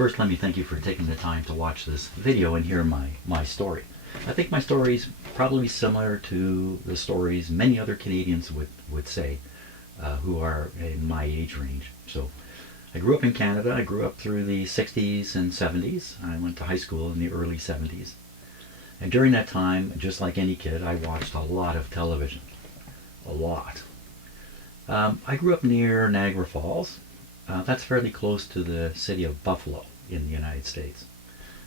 First, let me thank you for taking the time to watch this video and hear my story. I think my story is probably similar to the stories many other Canadians would say who are in my age range. So I grew up in Canada. I grew up through the 60s and 70s. I went to high school in the early 70s. And during that time, just like any kid, I watched a lot of television. A lot. I grew up near Niagara Falls. That's fairly close to the city of Buffalo in the United States.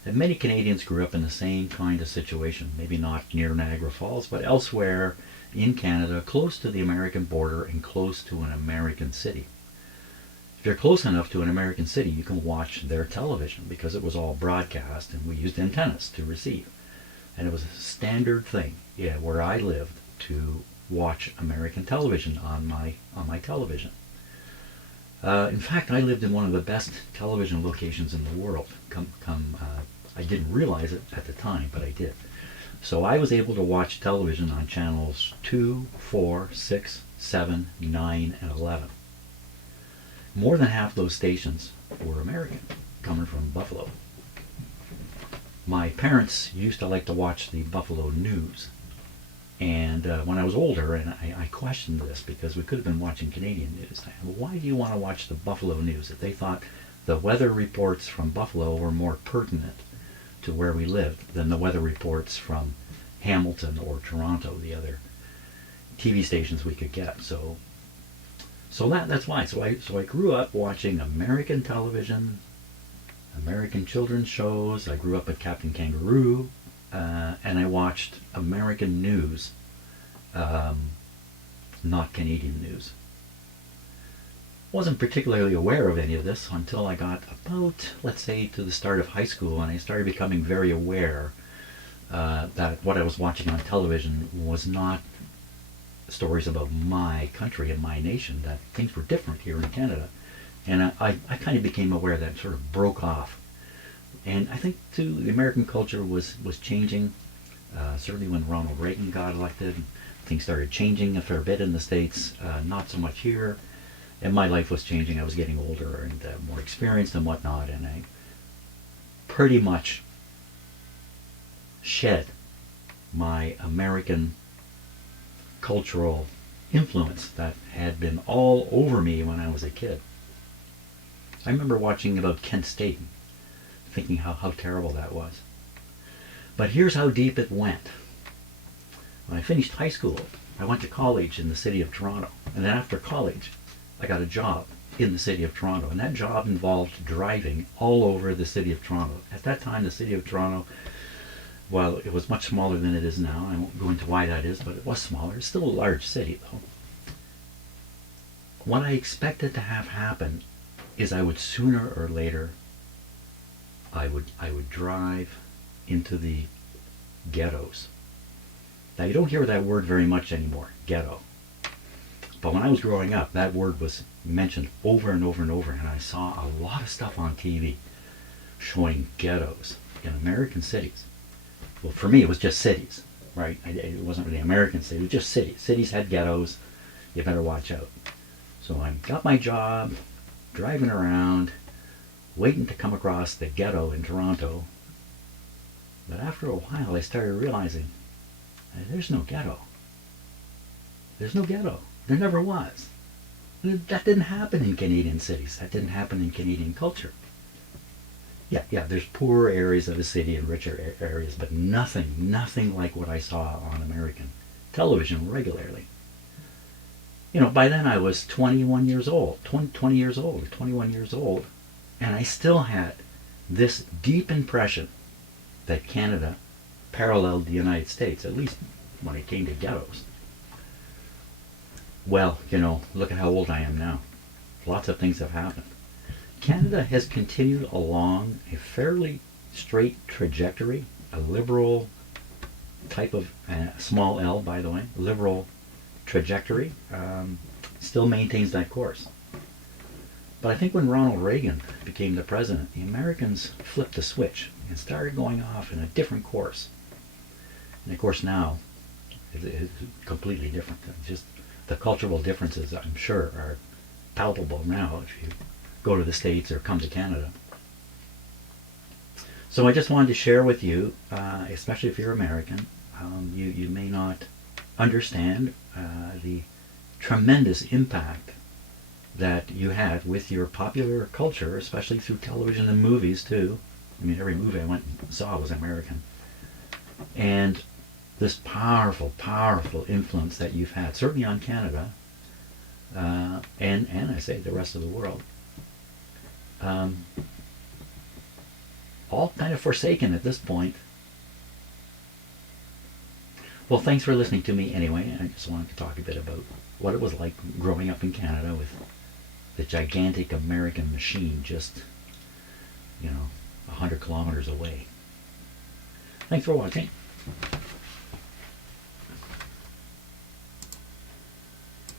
And many Canadians grew up in the same kind of situation, maybe not near Niagara Falls, but elsewhere in Canada, close to the American border and close to an American city. If you're close enough to an American city, you can watch their television because it was all broadcast and we used antennas to receive. And it was a standard thing where I lived to watch American television on my television. In fact, I lived in one of the best television locations in the world. I didn't realize it at the time, but I did. So I was able to watch television on channels 2, 4, 6, 7, 9, and 11. More than half those stations were American, coming from Buffalo. My parents used to like to watch the Buffalo news. And when I was older, and I questioned this because we could have been watching Canadian news. Why do you want to watch the Buffalo news? If they thought the weather reports from Buffalo were more pertinent to where we lived than the weather reports from Hamilton or Toronto, the other TV stations we could get. So that's why. So I grew up watching American television, American children's shows. I grew up at Captain Kangaroo. And I watched American news, not Canadian news. Wasn't particularly aware of any of this until I got about, let's say, to the start of high school, and I started becoming very aware that what I was watching on television was not stories about my country and my nation, that things were different here in Canada. And I kind of became aware that it sort of broke off. And I think, too, the American culture was changing. Certainly when Ronald Reagan got elected, things started changing a fair bit in the States, not so much here. And my life was changing. I was getting older and more experienced and whatnot, and I pretty much shed my American cultural influence that had been all over me when I was a kid. I remember watching about Kent State, thinking how terrible that was. But here's how deep it went. When I finished high school, I went to college in the city of Toronto. And then after college, I got a job in the city of Toronto. And that job involved driving all over the city of Toronto. At that time, the city of Toronto, well, it was much smaller than it is now. I won't go into why that is, but it was smaller. It's still a large city, though. What I expected to have happen is I would sooner or later I would drive into the ghettos. Now you don't hear that word very much anymore, ghetto. But when I was growing up, that word was mentioned over and over and over, and I saw a lot of stuff on TV showing ghettos in American cities. Well, for me, it was just cities, right? It wasn't really American cities, it was just cities. Cities had ghettos. You better watch out. So I got my job, driving around, waiting to come across the ghetto in Toronto. But after a while I started realizing there's no ghetto. There's no ghetto. There never was. That didn't happen in Canadian cities. That didn't happen in Canadian culture. Yeah, there's poor areas of the city and richer areas, but nothing like what I saw on American television regularly. You know, by then I was 21 years old, 21 years old, and I still had this deep impression that Canada paralleled the United States, at least when it came to ghettos. Well, you know, look at how old I am now. Lots of things have happened. Canada has continued along a fairly straight trajectory, a liberal type of, small L by the way, liberal trajectory, still maintains that course. But I think when Ronald Reagan became the president, the Americans flipped the switch and started going off in a different course. And of course now, it's completely different. Just the cultural differences, I'm sure, are palpable now if you go to the States or come to Canada. So I just wanted to share with you, especially if you're American, you may not understand the tremendous impact that you had with your popular culture, especially through television and movies too. I mean, every movie I went and saw was American. And this powerful, powerful influence that you've had, certainly on Canada, and I say the rest of the world, all kind of forsaken at this point. Well, thanks for listening to me anyway. I just wanted to talk a bit about what it was like growing up in Canada with the gigantic American machine just, 100 kilometers away. Thanks for watching.